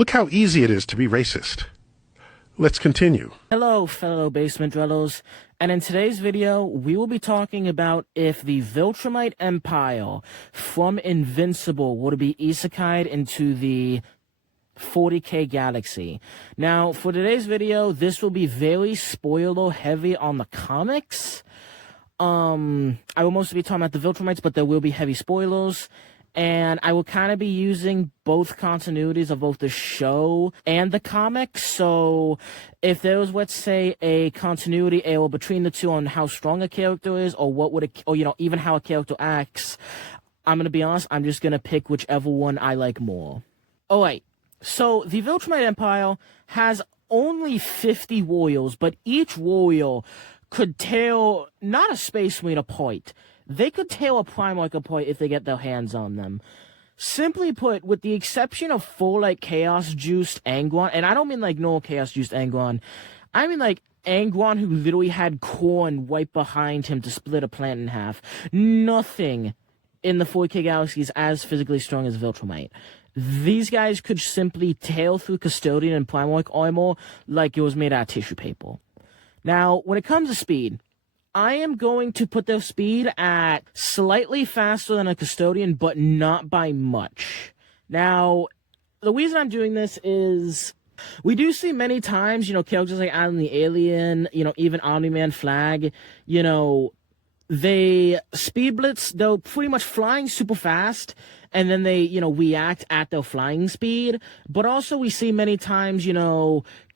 Look how easy it is to be racist. Let's continue. Hello, fellow basement dwellers, and in today's video, we will be talking about if the Viltrumite Empire from Invincible were to be isekai'd into the 40k galaxy. Now, for today's video, this will be very spoiler heavy on the comics. I will mostly be talking about the Viltrumites, but there will be heavy spoilers. And I will kind of be using both continuities of both the show and the comics. So if there was, let's say, a continuity error between the two on how strong a character is, or what would even how a character acts, I'm gonna be honest, I'm just gonna pick whichever one I like more. Alright, so the Viltrumite Empire has only 50 warriors, but each warrior could tear not a Space Marine apart. They could tear a Primarch apart if they get their hands on them. Simply put, with the exception of full, Chaos-juiced Angron, and I don't mean, no Chaos-juiced Angron, I mean, Angron who literally had corn right behind him to split a planet in half. Nothing in the 4K galaxy is as physically strong as Viltrumite. These guys could simply tear through Custodian and Primarch armor like it was made out of tissue paper. Now, when it comes to speed, I am going to put their speed at slightly faster than a Custodian, but not by much. Now, the reason I'm doing this is we do see many times, characters like Adam the Alien, even Omni-Man Flag, they speed blitz, they're pretty much flying super fast, and then they, react at their flying speed. But also we see many times,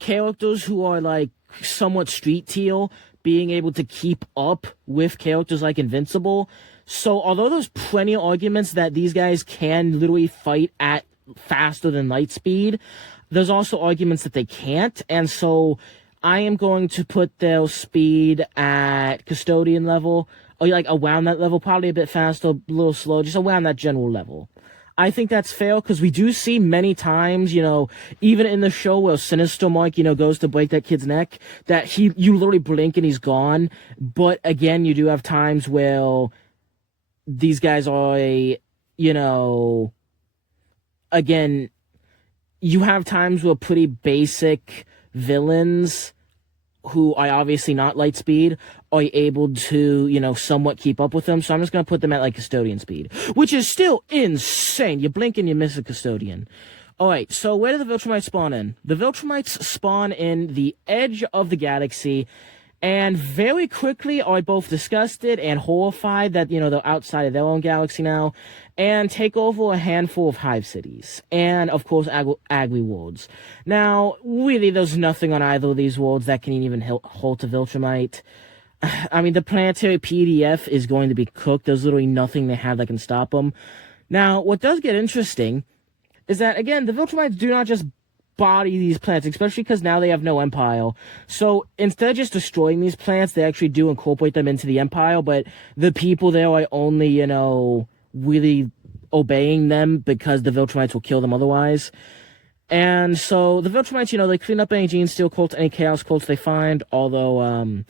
characters who are, somewhat street teal, being able to keep up with characters like Invincible. So although there's plenty of arguments that these guys can literally fight at faster than light speed, there's also arguments that they can't. And so I am going to put their speed at Custodian level, or around that level, probably a bit faster, a little slow, just around that general level. I think that's fair, because we do see many times, even in the show where Sinister Mark, goes to break that kid's neck, that you literally blink and he's gone. But again, you do have times where these guys are again, you have times where pretty basic villains who are obviously not light speed are able to, somewhat keep up with them. So I'm just going to put them at, Custodian speed, which is still insane. You blink and you miss a Custodian. All right, so where do the Viltrumites spawn in? The Viltrumites spawn in the edge of the galaxy, and very quickly are both disgusted and horrified that, they're outside of their own galaxy now, and take over a handful of hive cities, and, of course, agri worlds. Now, really, there's nothing on either of these worlds that can even halt a Viltrumite. I mean, the planetary PDF is going to be cooked. There's literally nothing they have that can stop them. Now, what does get interesting is that, again, the Viltrumites do not just body these planets, especially because now they have no empire. So instead of just destroying these planets, they actually do incorporate them into the empire, but the people there are only, really obeying them because the Viltrumites will kill them otherwise. And so the Viltrumites, they clean up any Gene Steel cults, any Chaos cults they find, although,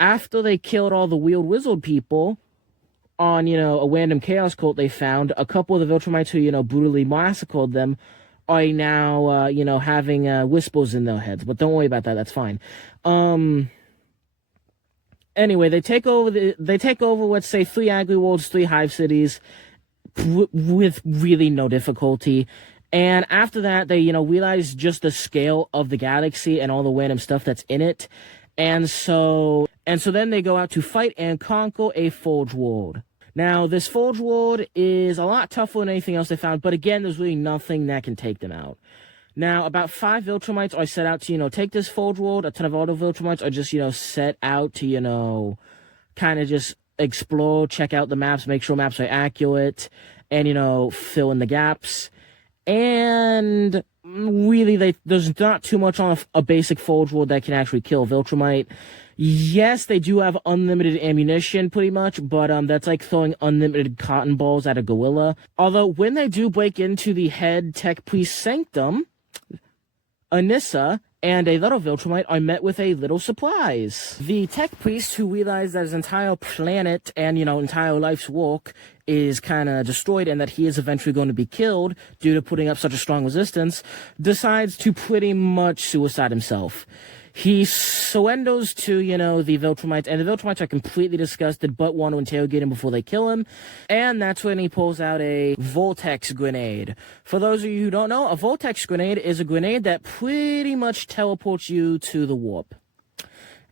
after they killed all the Weird Wizard people on, a random Chaos cult they found, a couple of the Viltrumites who, brutally massacred them are now, having whispers in their heads. But don't worry about that. That's fine. Anyway, they take over, let's say, 3 agri worlds, 3 hive cities with really no difficulty. And after that, they, realize just the scale of the galaxy and all the random stuff that's in it. And so then they go out to fight and conquer a Forge World. Now, this Forge World is a lot tougher than anything else they found, but again, there's really nothing that can take them out. Now, about 5 Viltrumites are set out to, take this Forge World. A ton of other Viltrumites are just, set out to, kind of just explore, check out the maps, make sure maps are accurate, and, fill in the gaps. And really, there's not too much on a basic Forge World that can actually kill Viltrumite. Yes, they do have unlimited ammunition, pretty much, but that's like throwing unlimited cotton balls at a gorilla. Although, when they do break into the head tech priest sanctum, Anissa and a little Viltrumite are met with a little surprise. The tech priest, who realized that his entire planet and, entire life's work is kind of destroyed and that he is eventually going to be killed due to putting up such a strong resistance, decides to pretty much suicide himself. He surrenders to, the Viltrumites, and the Viltrumites are completely disgusted but want to interrogate him before they kill him, and that's when he pulls out a vortex grenade. For those of you who don't know, a vortex grenade is a grenade that pretty much teleports you to the warp.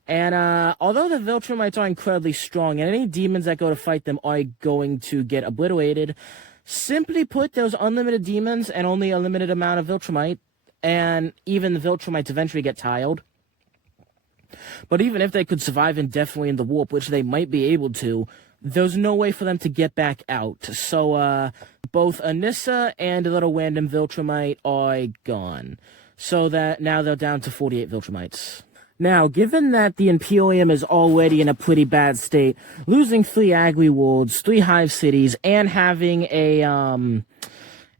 And although the Viltrumites are incredibly strong, and any demons that go to fight them are going to get obliterated, simply put, there's unlimited demons and only a limited amount of Viltrumite, and even the Viltrumites eventually get tired. But even if they could survive indefinitely in the warp, which they might be able to, there's no way for them to get back out. So, both Anissa and a little random Viltrumite are gone. So that now they're down to 48 Viltrumites. Now, given that the Imperium is already in a pretty bad state, losing 3 Agri Worlds, 3 Hive Cities, and having a,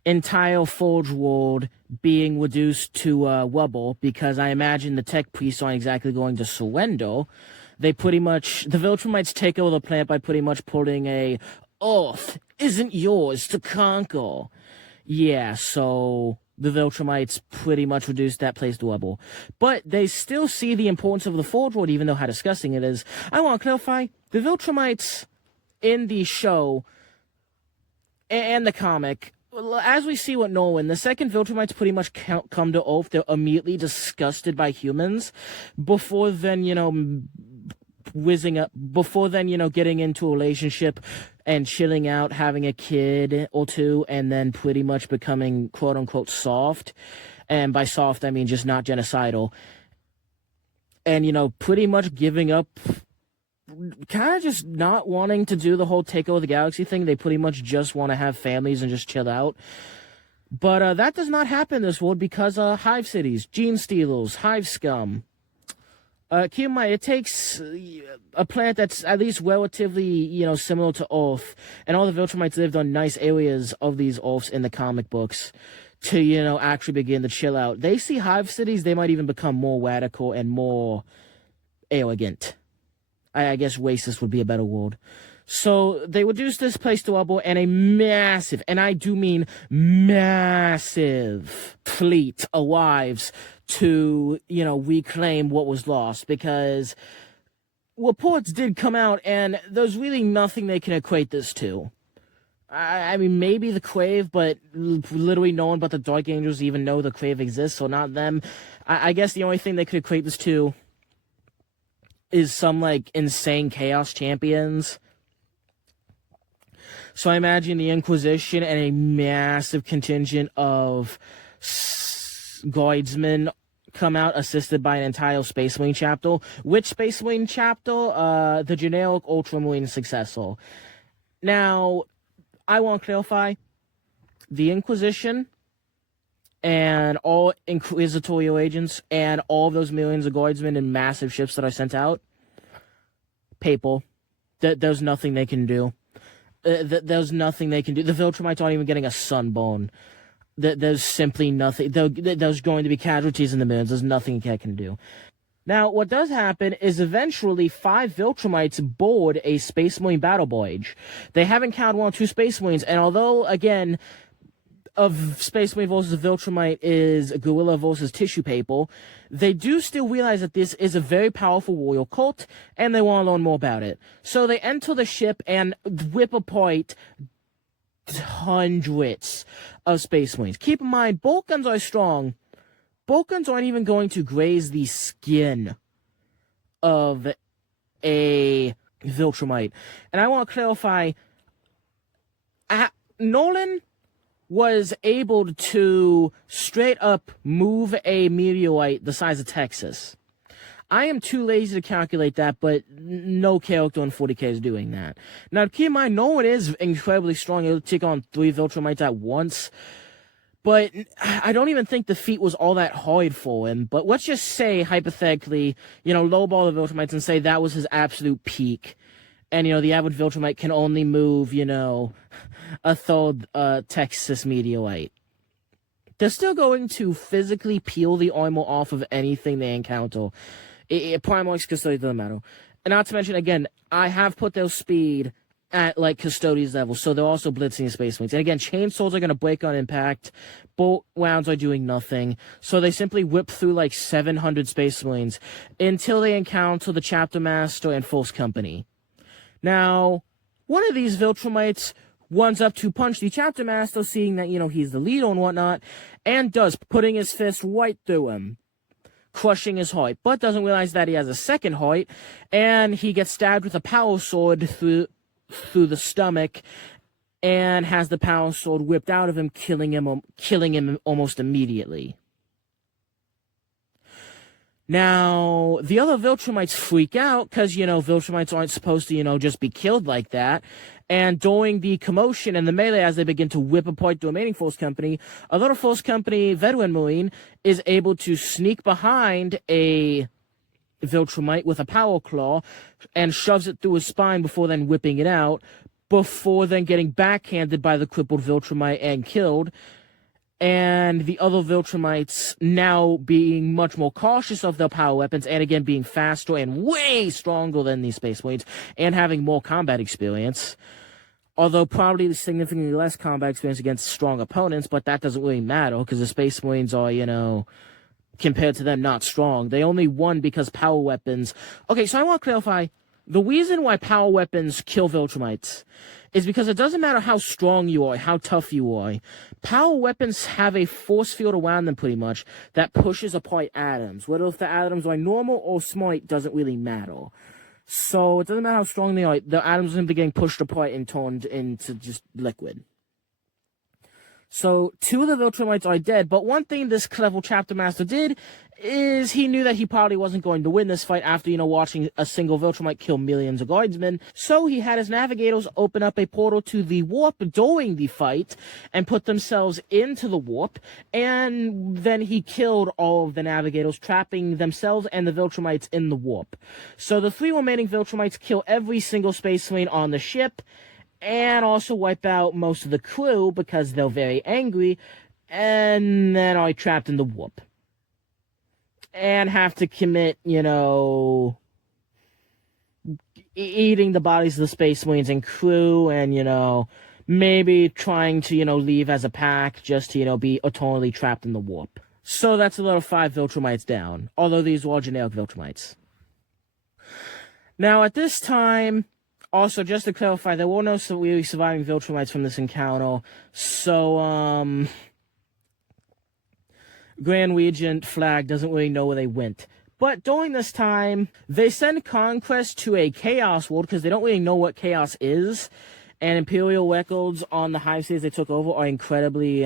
entire Forge World being reduced to rubble, because I imagine the tech priests aren't exactly going to surrender. The Viltrumites take over the planet by pretty much putting a "Earth isn't yours to conquer." Yeah, so the Viltrumites pretty much reduced that place to rubble. But they still see the importance of the Forge World, even though how disgusting it is. I want to clarify, the Viltrumites in the show and the comic, as we see with Nolan, the second Viltrumites pretty much come to Earth, they're immediately disgusted by humans. Before then, getting into a relationship and chilling out, having a kid or two, and then pretty much becoming quote-unquote soft. And by soft, I mean just not genocidal. And, pretty much giving up, kind of just not wanting to do the whole take over the galaxy thing. They pretty much just want to have families and just chill out. But that does not happen in this world because Hive Cities, Gene Stealers, Hive Scum. Keep in mind, it takes a planet that's at least relatively, similar to Earth, and all the Viltrumites lived on nice areas of these Earths in the comic books to, actually begin to chill out. They see Hive Cities, they might even become more radical and more arrogant. I guess racist would be a better word. So they reduced this place to rubble, and a massive, and I do mean massive, fleet arrives to, reclaim what was lost, because reports did come out, and there's really nothing they can equate this to. I mean, maybe the Crave, but literally no one but the Dark Angels even know the Crave exists, so not them. I guess the only thing they could equate this to is some, insane Chaos Champions. So I imagine the Inquisition and a massive contingent of Guardsmen come out, assisted by an entire Space Marine chapter. Which Space Marine chapter? The generic Ultramarine successor. Now, I want to clarify, the Inquisition and all Inquisitorial agents and all of those millions of Guardsmen and massive ships that are sent out, papal. There's nothing they can do. There's nothing they can do. The Viltrumites aren't even getting a sunburn. There's simply nothing. There's going to be casualties in the millions. There's nothing they can do. Now, what does happen is eventually 5 Viltrumites board a Space Marine battle voyage. They haven't counted 1 or 2 Space Marines, and although, again, of Space Marine versus Viltrumite is gorilla versus tissue paper, they do still realize that this is a very powerful royal cult, and they want to learn more about it. So they enter the ship and whip apart hundreds of Space Marines. Keep in mind, bolt guns are strong. Bolt guns aren't even going to graze the skin of a Viltrumite. And I want to clarify, Nolan was able to straight up move a meteorite the size of Texas. I am too lazy to calculate that, but no character in 40k is doing that. Now, keep in mind, no one is incredibly strong. He'll take on 3 Viltrumites at once. But I don't even think the feat was all that hard for him. But let's just say, hypothetically, lowball the Viltrumites and say that was his absolute peak. And, the average Viltrumite can only move, a third Texas meteorite. they're still going to physically peel the armor off of anything they encounter. Primarchs, Custodians, doesn't matter. And not to mention, again, I have put their speed at, like, Custodians level, so they're also blitzing Space Marines. And again, Chainswords are going to break on impact, bolt rounds are doing nothing, so they simply whip through, like, 700 Space Marines until they encounter the Chapter Master and Force Company. Now, one of these Viltrumites runs up to punch the Chapter Master, seeing that, he's the leader and whatnot, and does, putting his fist right through him, crushing his heart, but doesn't realize that he has a second heart, and he gets stabbed with a power sword through the stomach, and has the power sword whipped out of him, killing him almost immediately. Now, the other Viltrumites freak out, because, Viltrumites aren't supposed to, just be killed like that. And during the commotion and the melee, as they begin to whip apart the remaining Force Company, a little Force Company veteran Marine is able to sneak behind a Viltrumite with a power claw and shoves it through his spine before then whipping it out, before then getting backhanded by the crippled Viltrumite and killed. And the other Viltrumites now being much more cautious of their power weapons, and again being faster and way stronger than these Space Marines, and having more combat experience. Although probably significantly less combat experience against strong opponents, but that doesn't really matter, because the Space Marines are, compared to them, not strong. They only won because power weapons... Okay, so I want to clarify, the reason why power weapons kill Viltrumites is because it doesn't matter how strong you are, how tough you are. Power weapons have a force field around them, pretty much, that pushes apart atoms. Whether if the atoms are normal or smite doesn't really matter. So it doesn't matter how strong they are, the atoms are simply getting pushed apart and turned into just liquid. So, 2 of the Viltrumites are dead, but one thing this clever Chapter Master did is he knew that he probably wasn't going to win this fight after, watching a single Viltrumite kill millions of guardsmen, so he had his navigators open up a portal to the warp during the fight and put themselves into the warp, and then he killed all of the navigators, trapping themselves and the Viltrumites in the warp. So the 3 remaining Viltrumites kill every single Space Marine on the ship, and also wipe out most of the crew because they're very angry, and then are trapped in the warp. And have to commit, eating the bodies of the Space Marines and crew, and, maybe trying to, leave as a pack, just to, be eternally trapped in the warp. So that's a little 5 Viltrumites down, although these were all generic Viltrumites. Now, at this time... Also, just to clarify, there were no really surviving Viltrumites from this encounter, so, Grand Regent Flag doesn't really know where they went. But during this time, they send Conquest to a Chaos world, because they don't really know what Chaos is, and Imperial records on the hive cities they took over are incredibly,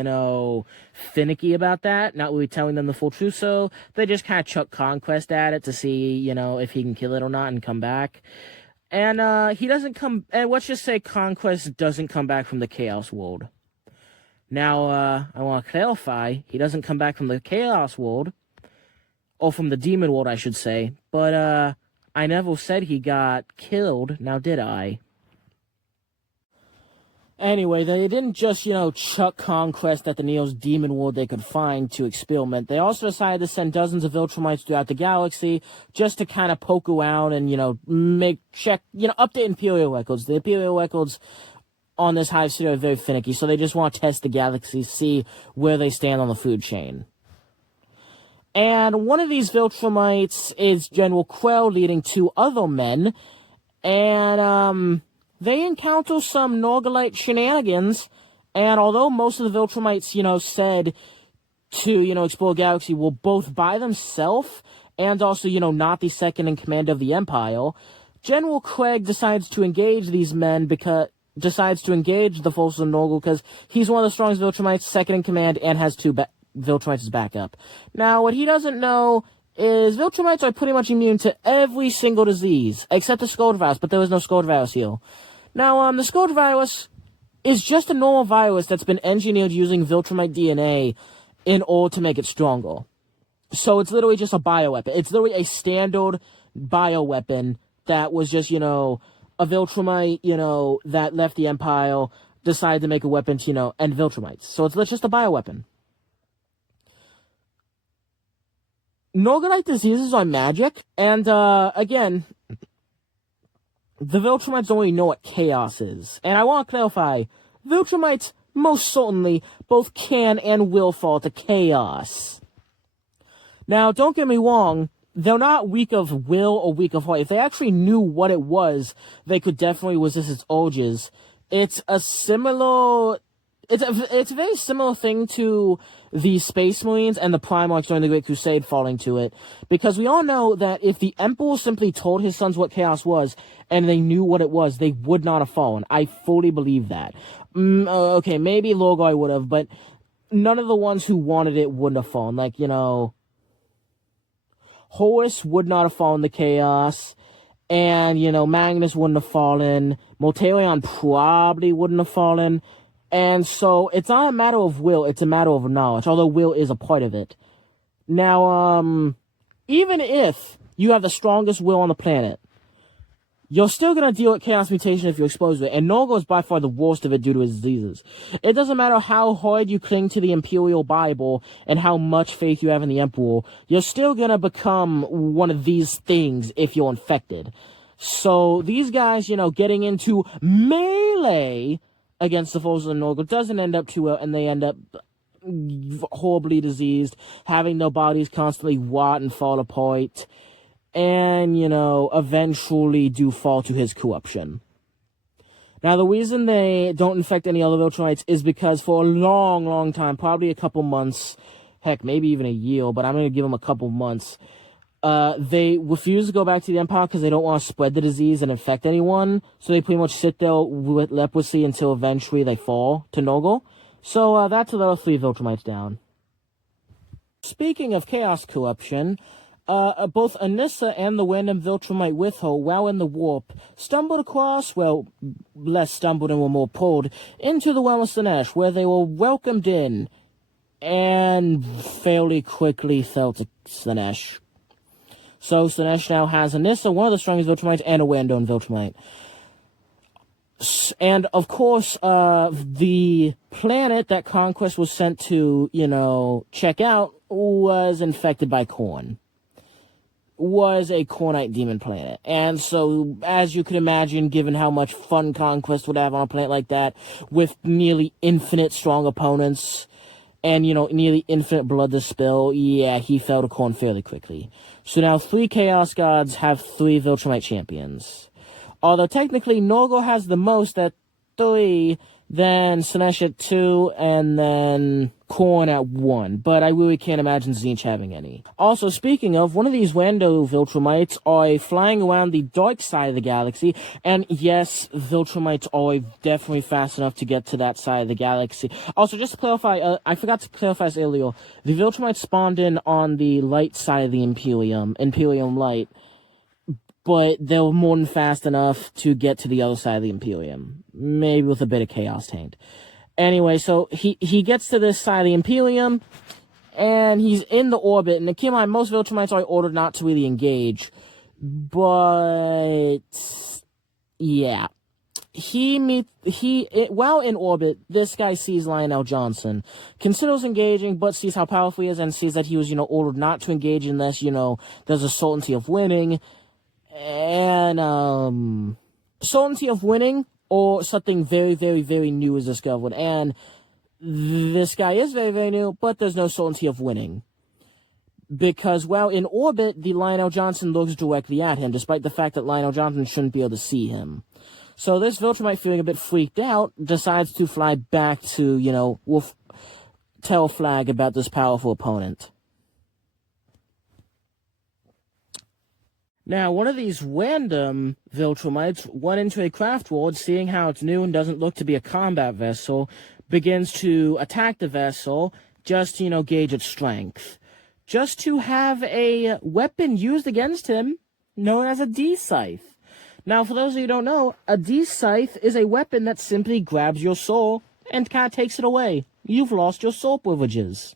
finicky about that, not really telling them the full truth, so they just kind of chuck Conquest at it to see, if he can kill it or not and come back. And, he doesn't come... And let's just say Conquest doesn't come back from the Chaos World. Now, I want to clarify, he doesn't come back from the Chaos World. Or from the Demon World, I should say. But, I never said he got killed, now did I? Anyway, they didn't just, chuck Conquest at the nearest demon world they could find to experiment. They also decided to send dozens of Viltrumites throughout the galaxy just to kind of poke around and, update Imperial records. The Imperial records on this hive city are very finicky, so they just want to test the galaxy, see where they stand on the food chain. And one of these Viltrumites is General Quell leading 2 other men, and, they encounter some Norgalite shenanigans, and although most of the Viltrumites, said to, explore Galaxy were both by themselves, and also, not the second in command of the Empire, General Craig decides to engage these men decides to engage the forces of Norgal because he's one of the strongest Viltrumites, second in command, and has 2 Viltrumites as backup. Now, what he doesn't know is Viltrumites are pretty much immune to every single disease, except the Scourge virus, but there was no Scourge virus here. Now, the Scourge virus is just a normal virus that's been engineered using Viltrumite DNA in order to make it stronger. So it's literally just a bioweapon. It's literally a standard bioweapon that was just, a Viltrumite, that left the Empire, decided to make a weapon to, end Viltrumites. So it's just a bioweapon. Norgonite diseases are magic, and, again, the Viltrumites don't really know what chaos is. And I want to clarify, Viltrumites most certainly both can and will fall to chaos. Now, don't get me wrong, they're not weak of will or weak of heart. If they actually knew what it was, they could definitely resist its urges. It's a very similar thing to the Space Marines and the Primarchs during the Great Crusade falling to it. Because we all know that if the Emperor simply told his sons what chaos was, and they knew what it was, they would not have fallen. I fully believe that. Okay, maybe Lorgar would have, but none of the ones who wanted it wouldn't have fallen. Like, Horus would not have fallen to chaos, and, Magnus wouldn't have fallen, Mortarion probably wouldn't have fallen, and so it's not a matter of will, it's a matter of knowledge, although will is a part of it. Now, even if you have the strongest will on the planet, you're still going to deal with chaos mutation if you're exposed to it, and Norgo is by far the worst of it due to his diseases. It doesn't matter how hard you cling to the Imperial Bible and how much faith you have in the Emperor, you're still going to become one of these things if you're infected. So these guys, getting into melee against the foes of Norgo doesn't end up too well, and they end up horribly diseased, having their bodies constantly rot and fall apart, and, eventually do fall to his corruption. Now, the reason they don't infect any other Viltrumites is because for a long, long time, probably a couple months, heck, maybe even a year, but I'm going to give them a couple months, they refuse to go back to the Empire because they don't want to spread the disease and infect anyone, so they pretty much sit there with leprosy until eventually they fall to Norgo. So, that's another 3 Viltrumites down. Speaking of chaos corruption, both Anissa and the random Viltrumite with her, while in the warp, stumbled across, less stumbled and were more pulled, into the realm of Slaanesh, where they were welcomed in, and fairly quickly fell to Slaanesh. So Slaanesh now has Anissa, one of the strongest Viltrumites, and a random Viltrumite. And, of course, the planet that Conquest was sent to, check out was infected by Khorne. Was a Khornite demon planet. And so, as you could imagine, given how much fun Conquest would have on a planet like that, with nearly infinite strong opponents, and, nearly infinite blood to spill, yeah, he fell to Khorne fairly quickly. So now 3 Chaos Gods have 3 Viltrumite champions. Although technically Norgo has the most at 3, then Slaanesh at 2, and then Khorne at 1. But I really can't imagine Tzeentch having any. Also, speaking of, one of these rando Viltrumites are flying around the dark side of the galaxy, and yes, Viltrumites are definitely fast enough to get to that side of the galaxy. Also, just to clarify, I forgot to clarify this earlier, the Viltrumites spawned in on the light side of the Imperium light, but they were more than fast enough to get to the other side of the Imperium. Maybe with a bit of chaos taint. Anyway, so he gets to this side of the Imperium, and he's in the orbit, and keep in mind, most Viltrumites are ordered not to really engage. But, yeah. While in orbit, this guy sees Lionel Johnson, considers engaging, but sees how powerful he is, and sees that he was, ordered not to engage unless, there's a certainty of winning. And, certainty of winning, or something very, very, very new is discovered. And this guy is very, very new, but there's no certainty of winning. Because while in orbit, the Lionel Johnson looks directly at him, despite the fact that Lionel Johnson shouldn't be able to see him. So this Viltrumite, feeling a bit freaked out, decides to fly back to, tell Flag about this powerful opponent. Now, one of these random Viltrumites went into a craft world, seeing how it's new and doesn't look to be a combat vessel, begins to attack the vessel, just to, gauge its strength. Just to have a weapon used against him, known as a D-Scythe. Now, for those of you who don't know, a D-Scythe is a weapon that simply grabs your soul and kind of takes it away. You've lost your soul privileges.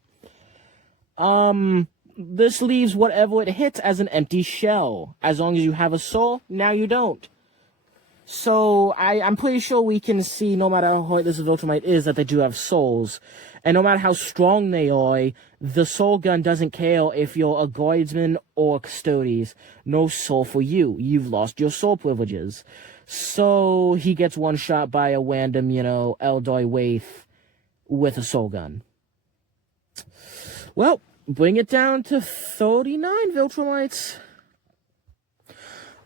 This leaves whatever it hits as an empty shell. As long as you have a soul, now you don't. So I'm pretty sure we can see, no matter how hard this Viltrumite is, that they do have souls. And no matter how strong they are, the soul gun doesn't care if you're a guardsman or custodies. No soul for you. You've lost your soul privileges. So he gets one shot by a random, Eldar Waith with a soul gun. Well, bring it down to 39 Viltrumites.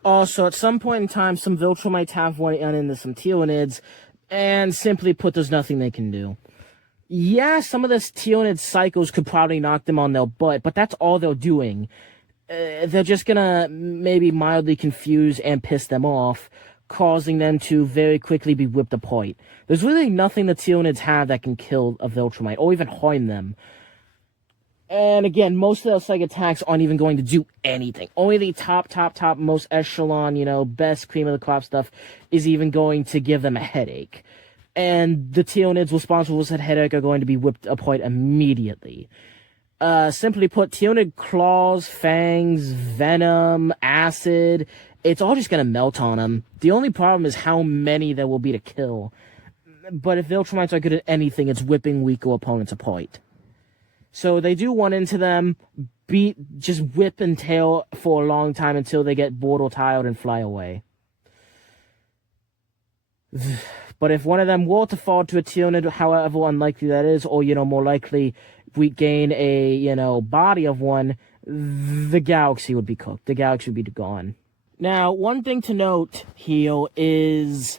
Also, at some point in time, some Viltrumites have run into some Tyranids, and simply put, there's nothing they can do. Yeah, some of this Tyranid cycles could probably knock them on their butt, but that's all they're doing. They're just gonna maybe mildly confuse and piss them off, causing them to very quickly be whipped apart. There's really nothing the Tyranids have that can kill a Viltrumite, or even harm them. And again, most of those psych attacks aren't even going to do anything. Only the top, most echelon, best cream of the crop stuff is even going to give them a headache. And the Tyranids responsible for that headache are going to be whipped apart immediately. Simply put, Tyranid claws, fangs, venom, acid, it's all just going to melt on them. The only problem is how many there will be to kill. But if Viltrumites are good at anything, it's whipping weaker opponents apart. So they do run into them, just whip and tail for a long time until they get bored or tired and fly away. But if one of them were to fall to a Tyranid, however unlikely that is, or, more likely we gain a, body of one, the galaxy would be cooked. The galaxy would be gone. Now, one thing to note here is,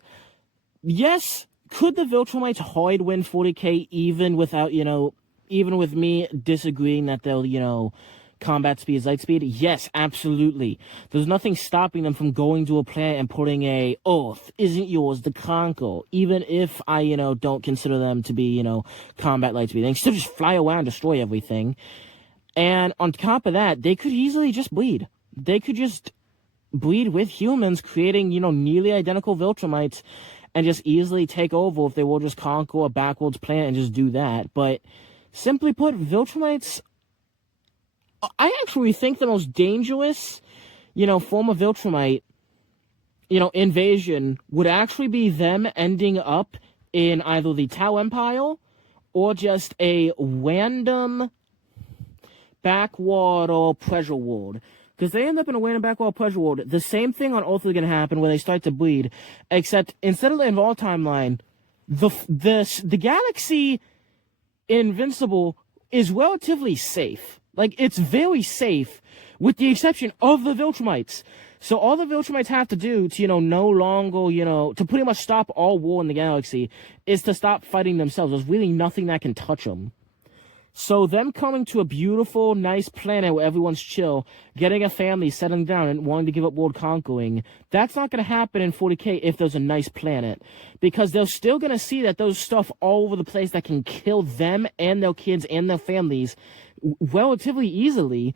yes, could the Viltrumites hard win 40k even without, even with me disagreeing that they'll, combat speed is light speed? Yes, absolutely. There's nothing stopping them from going to a planet and putting a Earth isn't yours to conquer. Even if I, don't consider them to be, combat light speed. They can still just fly around and destroy everything. And on top of that, they could easily just bleed. They could just bleed with humans, creating, nearly identical Viltrumites, and just easily take over if they will just conquer a backwards planet and just do that. But simply put, Viltrumites, I actually think the most dangerous, form of Viltrumite, invasion would actually be them ending up in either the Tau Empire or just a random backwater pressure world. Because they end up in a random backwater pressure world. The same thing on Earth is going to happen where they start to bleed, except instead of the involved timeline, the galaxy Invincible is relatively safe. Like, it's very safe, with the exception of the Viltrumites. So all the Viltrumites have to do to, no longer, to pretty much stop all war in the galaxy, is to stop fighting themselves. There's really nothing that can touch them. So them coming to a beautiful, nice planet where everyone's chill, getting a family, settling down, and wanting to give up world conquering, that's not going to happen in 40k if there's a nice planet. Because they're still going to see that there's stuff all over the place that can kill them and their kids and their families relatively easily,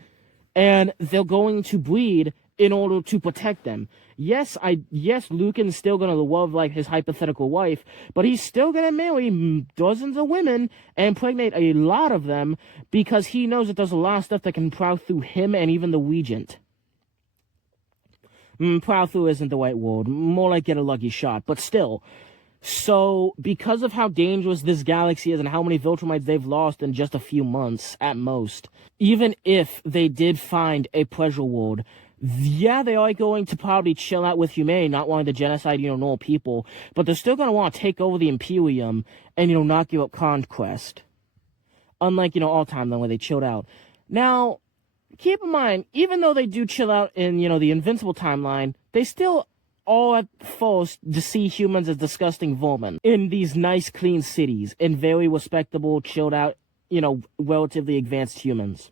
and they're going to breed in order to protect them. Yes, Lucan's still gonna love, like, his hypothetical wife, but he's still gonna marry dozens of women and impregnate a lot of them because he knows that there's a lot of stuff that can prowl through him and even the Regent. Prowl through isn't the right word, more like get a lucky shot, but still. So, because of how dangerous this galaxy is and how many Viltrumites they've lost in just a few months, at most, even if they did find a pleasure world, yeah, they are going to probably chill out with humanity, not wanting to genocide, normal people, but they're still going to want to take over the Imperium and, not give up conquest. Unlike, all timeline where they chilled out. Now, keep in mind, even though they do chill out in, the Invincible timeline, they still all at first to see humans as disgusting vermin in these nice, clean cities, in very respectable, chilled out, relatively advanced humans.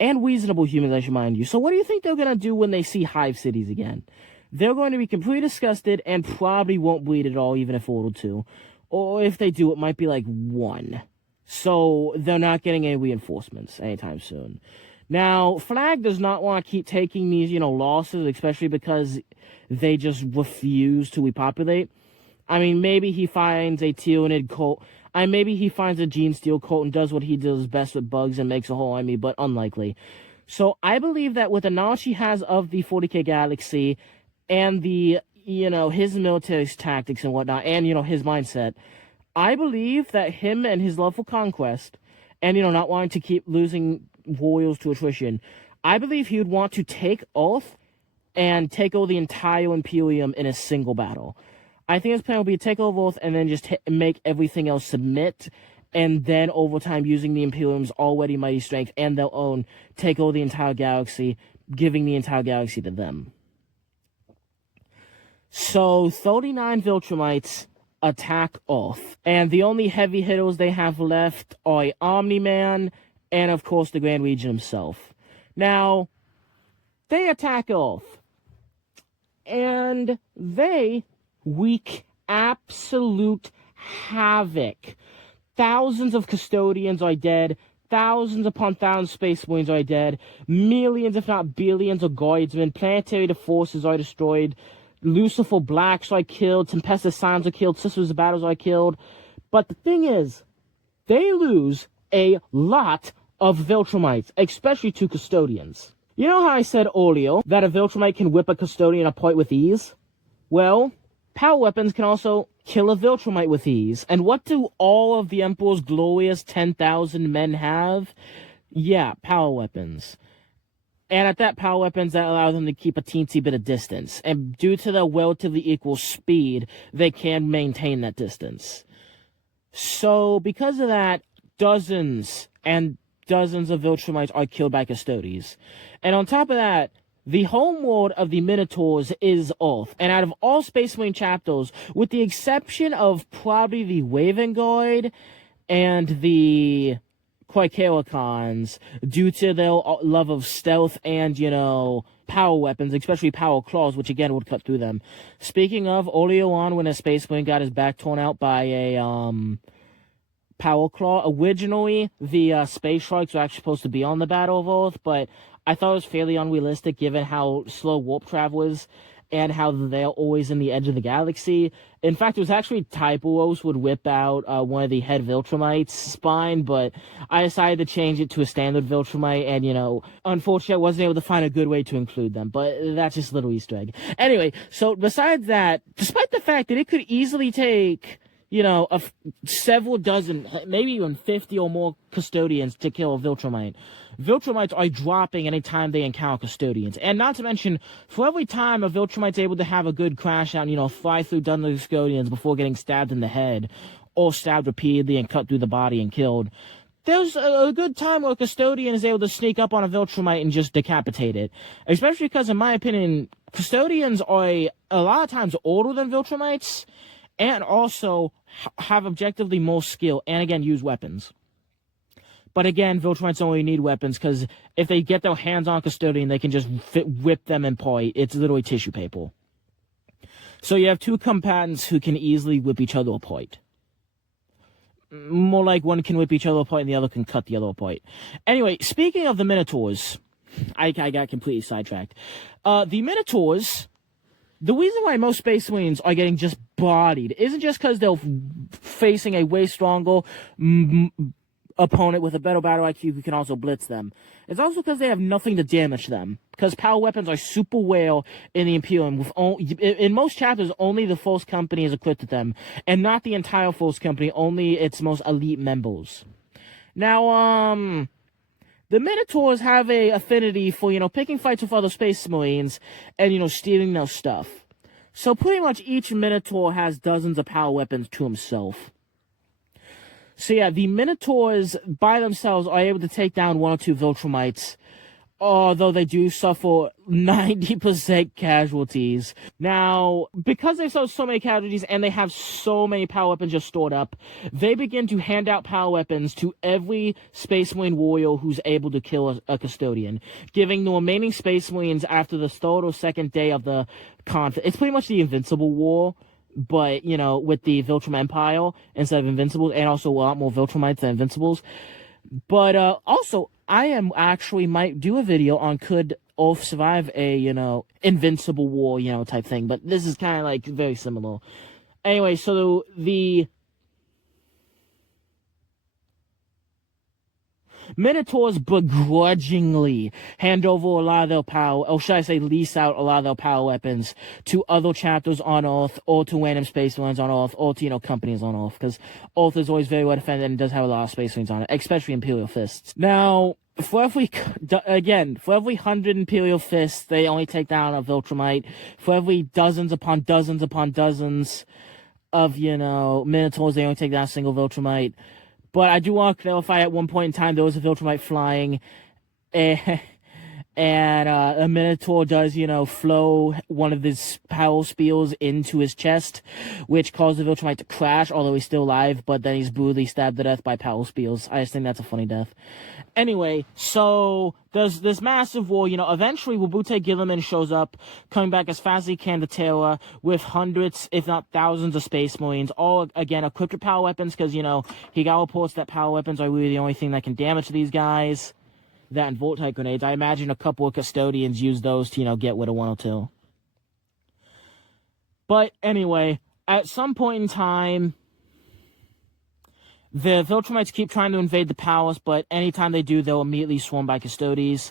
And reasonable humans, I should mind you. So what do you think they're going to do when they see hive cities again? They're going to be completely disgusted and probably won't bleed at all, even if ordered to. Or if they do, it might be like 1. So they're not getting any reinforcements anytime soon. Now, Flag does not want to keep taking these, losses, especially because they just refuse to repopulate. I mean, maybe he finds a Tyranid cult. Maybe he finds a Gene Steel cult and does what he does best with bugs and makes a whole army, but unlikely. So I believe that with the knowledge he has of the 40k galaxy and the, his military tactics and whatnot, and, his mindset, I believe that him and his love for conquest, and, not wanting to keep losing warriors to attrition, I believe he would want to take Oath and take over the entire Imperium in a single battle. I think his plan would be to take over Oath and then just make everything else submit, and then over time, using the Imperium's already mighty strength and their own, take over the entire galaxy, giving the entire galaxy to them. So 39 Viltrumites attack Oath, and the only heavy hitters they have left are Omni-Man and, of course, the Grand Regent himself. Now, they attack Oath, and they wreak absolute havoc. Thousands of custodians are dead. Thousands upon thousands of space marines are dead. Millions, if not billions, of guardsmen. Planetary forces are destroyed. Lucifer Blacks are killed. Tempestus Signs are killed. Sisters of Battles are killed. But the thing is, they lose a lot of Viltrumites, especially to custodians. You know how I said earlier that a Viltrumite can whip a custodian apart with ease? Well, power weapons can also kill a Viltrumite with ease. And what do all of the Emperor's glorious 10,000 men have? Yeah, power weapons. And at that, power weapons that allow them to keep a teensy bit of distance. And due to their relatively equal speed, they can maintain that distance. So, because of that, dozens and dozens of Viltrumites are killed by custodians. And on top of that, the homeworld of the Minotaurs is Oath, and out of all Space Marine chapters, with the exception of probably the Raven Guard and the Quakericons, due to their love of stealth and, power weapons, especially power claws, which again would cut through them. Speaking of, earlier on when a Space Marine got his back torn out by a, power claw, originally the space sharks were actually supposed to be on the Battle of Earth, but I thought it was fairly unrealistic given how slow warp travel is and how they're always in the edge of the galaxy. In fact, it was actually Typeros would whip out one of the head Viltrumites' spine, but I decided to change it to a standard Viltrumite, and, unfortunately, I wasn't able to find a good way to include them, but that's just a little Easter egg. Anyway, so besides that, despite the fact that it could easily take several dozen, maybe even 50 or more custodians to kill a Viltrumite, Viltrumites are dropping anytime they encounter custodians. And not to mention, for every time a Viltrumite's able to have a good crash out and, fly through dozens of custodians before getting stabbed in the head, or stabbed repeatedly and cut through the body and killed, there's a good time where a custodian is able to sneak up on a Viltrumite and just decapitate it. Especially because, in my opinion, custodians are a lot of times older than Viltrumites, and also have objectively more skill, and again, use weapons. But again, Viltrumites only need weapons, because if they get their hands on a custodian, they can just whip them in poi. It's literally tissue paper. So you have two combatants who can easily whip each other apart. More like one can whip each other apart and the other can cut the other apart. Anyway, speaking of the Minotaurs, I got completely sidetracked. The Minotaurs, the reason why most Space Marines are getting just bodied isn't just because they're facing a way stronger opponent with a better battle IQ who can also blitz them. It's also because they have nothing to damage them. Because power weapons are super rare in the Imperium. In most chapters, only the Force Company is equipped with them. And not the entire Force Company, only its most elite members. Now, the Minotaurs have a affinity for, picking fights with other Space Marines and, stealing their stuff. So pretty much each Minotaur has dozens of power weapons to himself. So yeah, the Minotaurs by themselves are able to take down one or two Viltrumites, although they do suffer 90% casualties. Now, because they suffer so many casualties and they have so many power weapons just stored up, they begin to hand out power weapons to every Space Marine warrior who's able to kill a custodian, giving the remaining Space Marines after the third or second day of the conflict. It's pretty much the Invincible War, but, with the Viltrum Empire instead of Invincibles, and also a lot more Viltrumites than Invincibles. But also, I might do a video on could Earth survive a, Invincible War, type thing. But this is kind of like very similar. Anyway, so Minotaurs begrudgingly hand over a lot of their power, or should I say lease out a lot of their power weapons to other chapters on Earth, or to random space marines on Earth, or to, companies on Earth, because Earth is always very well defended and does have a lot of space marines on it, especially Imperial fists. Now, for every 100 Imperial fists, they only take down a Viltrumite. For every dozens upon dozens upon dozens of, Minotaurs, they only take down a single Viltrumite. But I do want to clarify, at one point in time, there was a Viltrumite flying, and a Minotaur does, flow one of his power spears into his chest, which caused the Viltrumite to crash, although he's still alive, but then he's brutally stabbed to death by power spears. I just think that's a funny death. Anyway, so there's this massive war. Eventually Wabute Gilliman shows up, coming back as fast as he can to Terra with hundreds, if not thousands, of space marines, all, again, equipped with power weapons, because, he got reports that power weapons are really the only thing that can damage these guys. That and Vortite grenades. I imagine a couple of custodians use those to, get rid of one or two. But anyway, at some point in time, the Viltrumites keep trying to invade the palace, but anytime they do, they'll immediately swarmed by custodians.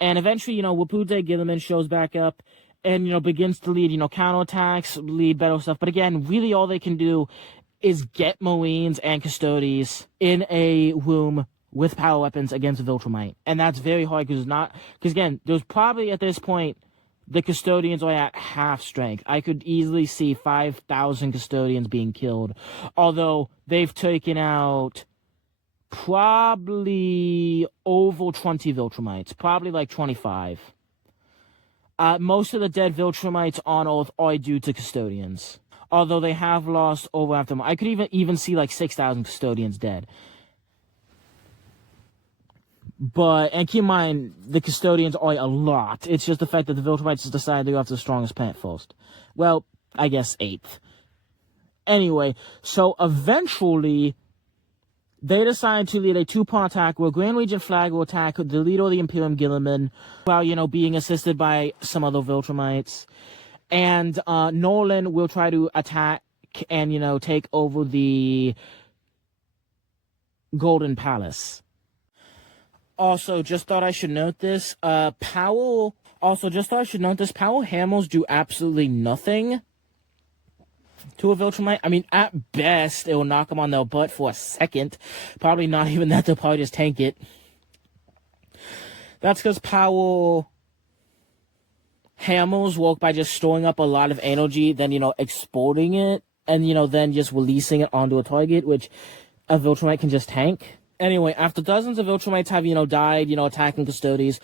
And eventually, Wapute Gilliman shows back up and, begins to lead, counterattacks, lead battle stuff. But again, really all they can do is get Marines and custodians in a room with power weapons against a Viltrumite. And that's very hard because again, there's probably at this point, the custodians are at half strength. I could easily see 5,000 custodians being killed. Although they've taken out probably over 20 Viltrumites. Probably like 25. Most of the dead Viltrumites on Earth are due to custodians. Although they have lost over after them. I could even see like 6,000 custodians dead. And keep in mind, the custodians are a lot. It's just the fact that the Viltrumites decided to go after the strongest planet first. Well, I guess 8th. Anyway, so eventually, they decide to lead a 2-part attack where Grand Regent Flag will attack the leader of the Imperium Gilliman, while, being assisted by some other Viltrumites. And Nolan will try to attack and, take over the Golden Palace. Also, just thought I should note this. Power hammers do absolutely nothing to a Viltrumite. I mean, at best, it will knock them on their butt for a second. Probably not even that, they'll probably just tank it. That's because power hammers work by just storing up a lot of energy, then, exporting it, and, then just releasing it onto a target, which a Viltrumite can just tank. Anyway, after dozens of Viltrumites have, died, attacking custodians,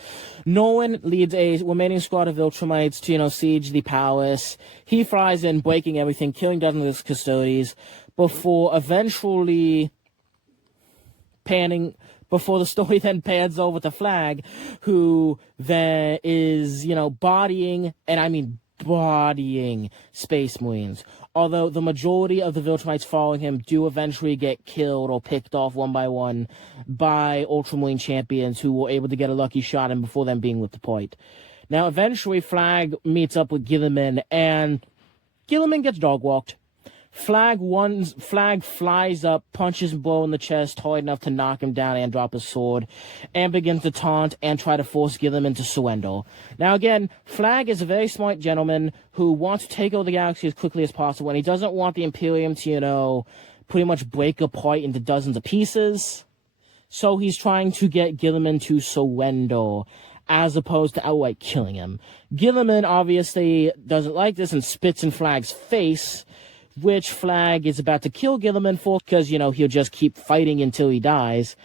Nolan leads a remaining squad of Viltrumites to, siege the palace. He flies in, breaking everything, killing dozens of custodians, before eventually before the story then pans over to Flag, who then is, bodying, and I mean bodying Space Marines. Although the majority of the Viltrumites following him do eventually get killed or picked off one by one by Ultramarine champions who were able to get a lucky shot in before them being deployed. Now, eventually, Flag meets up with Gilliman, and Gilliman gets dog-walked. Flag flies up, punches Bo in the chest hard enough to knock him down and drop his sword, and begins to taunt and try to force Gilliman to surrender. Now again, Flag is a very smart gentleman who wants to take over the galaxy as quickly as possible, and he doesn't want the Imperium to, pretty much break apart into dozens of pieces. So he's trying to get Gilliman to surrender, as opposed to outright killing him. Gilliman obviously doesn't like this and spits in Flag's face, which Flag is about to kill Gilliman for, because, he'll just keep fighting until he dies.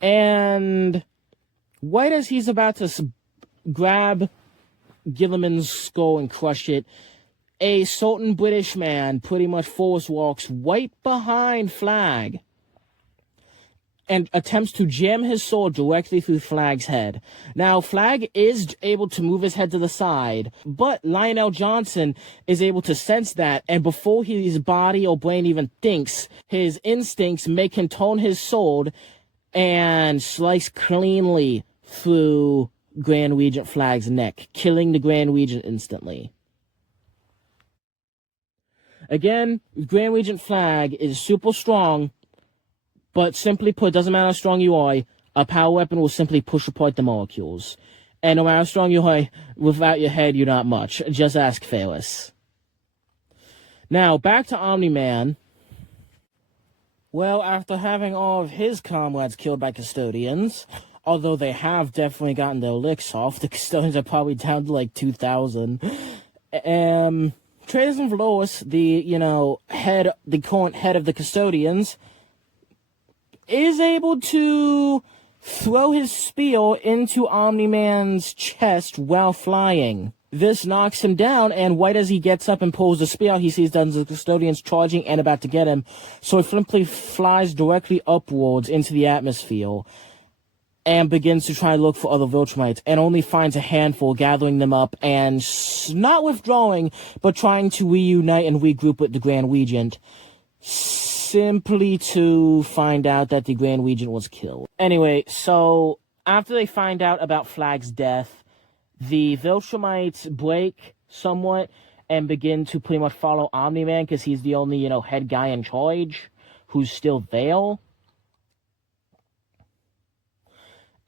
And right as he's about to grab Gilliman's skull and crush it, a certain British man pretty much force walks right behind Flag and attempts to jam his sword directly through Flag's head. Now, Flag is able to move his head to the side, but Lionel Johnson is able to sense that, and before his body or brain even thinks, his instincts make him turn his sword and slice cleanly through Grand Regent Flag's neck, killing the Grand Regent instantly. Again, Grand Regent Flag is super strong, but simply put, doesn't matter how strong you are, A power weapon will simply push apart the molecules. And no matter how strong you are, without your head, you're not much. Just ask Phaelus. Now, back to Omni-Man. Well, after having all of his comrades killed by custodians, although they have definitely gotten their licks off, the custodians are probably down to like 2,000. Traders and Veloris, the current head of the custodians, is able to throw his spear into Omni-Man's chest while flying. This knocks him down, and right as he gets up and pulls the spear, he sees dozens of custodians charging and about to get him, so he simply flies directly upwards into the atmosphere and begins to try to look for other Viltrumites, and only finds a handful, gathering them up and not withdrawing, but trying to reunite and regroup with the Grand Regent, simply to find out that the Grand Regent was killed. Anyway, so after they find out about Flag's death, the Viltrumites break somewhat and begin to pretty much follow Omni-Man because he's the only, head guy in charge who's still there.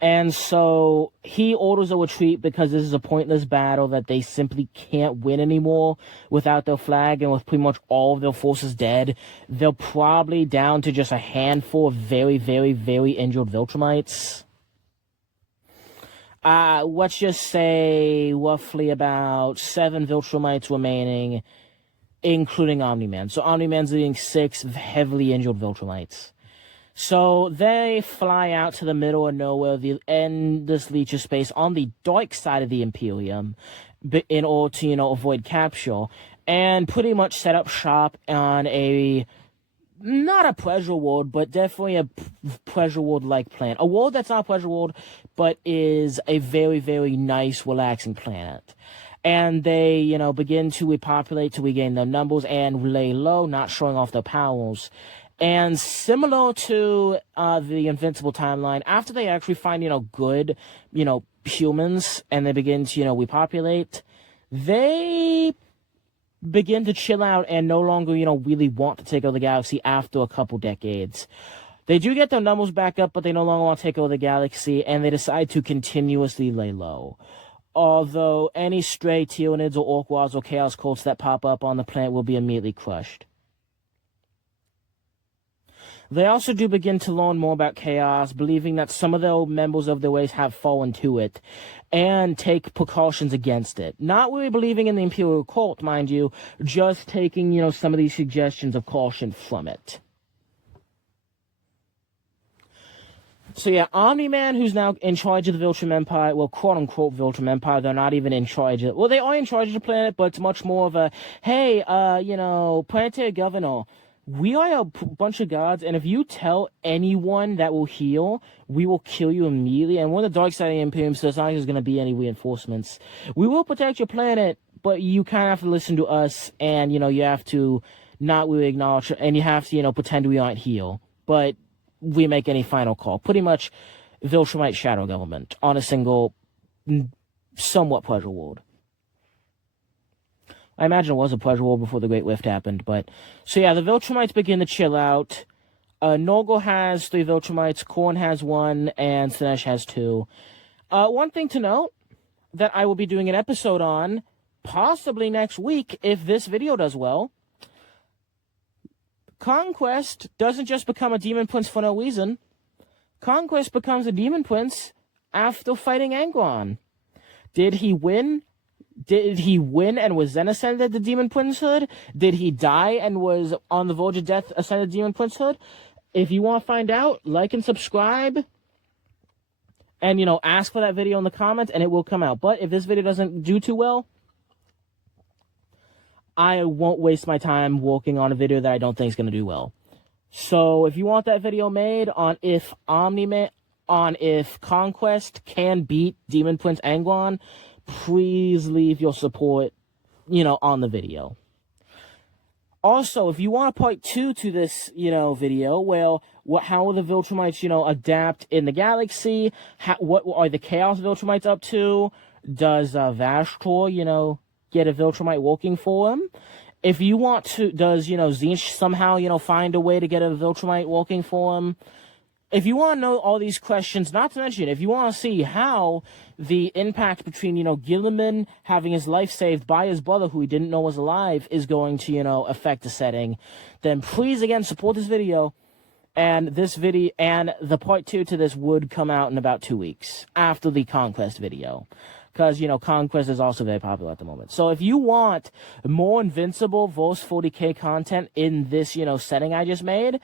And so he orders a retreat because this is a pointless battle that they simply can't win anymore without their flag, and with pretty much all of their forces dead, they're probably down to just a handful of very, very, very injured Viltrumites. Let's just say roughly about 7 Viltrumites remaining, including Omni-Man. So Omni-Man's leading 6 heavily injured Viltrumites. So they fly out to the middle of nowhere, the endless reach of space on the dark side of the Imperium, in order to, avoid capture, and pretty much set up shop on not a pleasure world, but definitely a pleasure world-like planet. A world that's not a pleasure world, but is a very, very nice, relaxing planet. And they, begin to repopulate to regain their numbers and lay low, not showing off their powers. And similar to the Invincible timeline, after they actually find, good, humans, and they begin to, repopulate, they begin to chill out and no longer, really want to take over the galaxy after a couple decades. They do get their numbers back up, but they no longer want to take over the galaxy, and they decide to continuously lay low. Although any stray Tyranids or Orkwars or Chaos cults that pop up on the planet will be immediately crushed. They also do begin to learn more about Chaos, believing that some of the members of their race have fallen to it, and take precautions against it. Not really believing in the Imperial cult, mind you, just taking, some of these suggestions of caution from it. So yeah, Omni-Man, who's now in charge of the Viltrum Empire, well, quote-unquote Viltrum Empire, they're not even in charge of, well, they are in charge of the planet, but it's much more of a, hey, planetary governor, we are a bunch of gods, and if you tell anyone that will heal, we will kill you immediately. And we're the dark side of the Imperium, so it's not like there's going to be any reinforcements. We will protect your planet, but you kind of have to listen to us, and, you have to not really acknowledge, and you have to, pretend we aren't here. But we make any final call. Pretty much Viltrumite shadow government on a single, somewhat pleasure world. I imagine it was a pleasure world before the Great Rift happened, but... So yeah, the Viltrumites begin to chill out. Norgal has 3 Viltrumites, Khorne has 1, and Slaanesh has 2. One thing to note, that I will be doing an episode on, possibly next week, if this video does well. Conquest doesn't just become a Demon Prince for no reason. Conquest becomes a Demon Prince after fighting Angron. Did he win? Did he win and was then ascended to Demon Princehood? Did he die and was on the verge of death ascended to Demon Princehood? If you want to find out, like and subscribe. And, ask for that video in the comments and it will come out. But if this video doesn't do too well, I won't waste my time working on a video that I don't think is going to do well. So if you want that video made on if Conquest can beat Demon Prince Angron, please leave your support, on the video. Also, if you want a part 2 to this, video, well, how will the Viltrumites, adapt in the galaxy? What are the Chaos Viltrumites up to? Does Vashtor, get a Viltrumite working for him? If you want to, does, Tzeentch somehow, find a way to get a Viltrumite working for him? if you want to know all these questions, not to mention, if you want to see how the impact between, Gilliman having his life saved by his brother, who he didn't know was alive, is going to, affect the setting, then please, again, support this video. And this video, and the part 2 to this would come out in about 2 weeks after the Conquest video. Because, Conquest is also very popular at the moment. So if you want more Invincible Verse 40k content in this, setting I just made,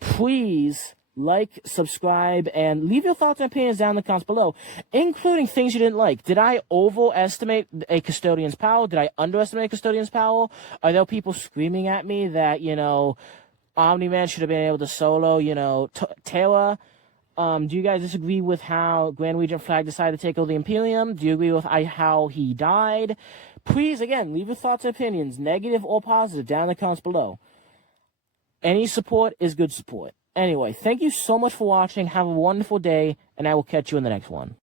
please like, subscribe, and leave your thoughts and opinions down in the comments below, including things you didn't like. Did I overestimate a Custodian's power? Did I underestimate a Custodian's power? Are there people screaming at me that, Omni-Man should have been able to solo, Terra? Do you guys disagree with how Grand Regent Flag decided to take over the Imperium? Do you agree with how he died? Please, again, leave your thoughts and opinions, negative or positive, down in the comments below. Any support is good support. Anyway, thank you so much for watching. Have a wonderful day, and I will catch you in the next one.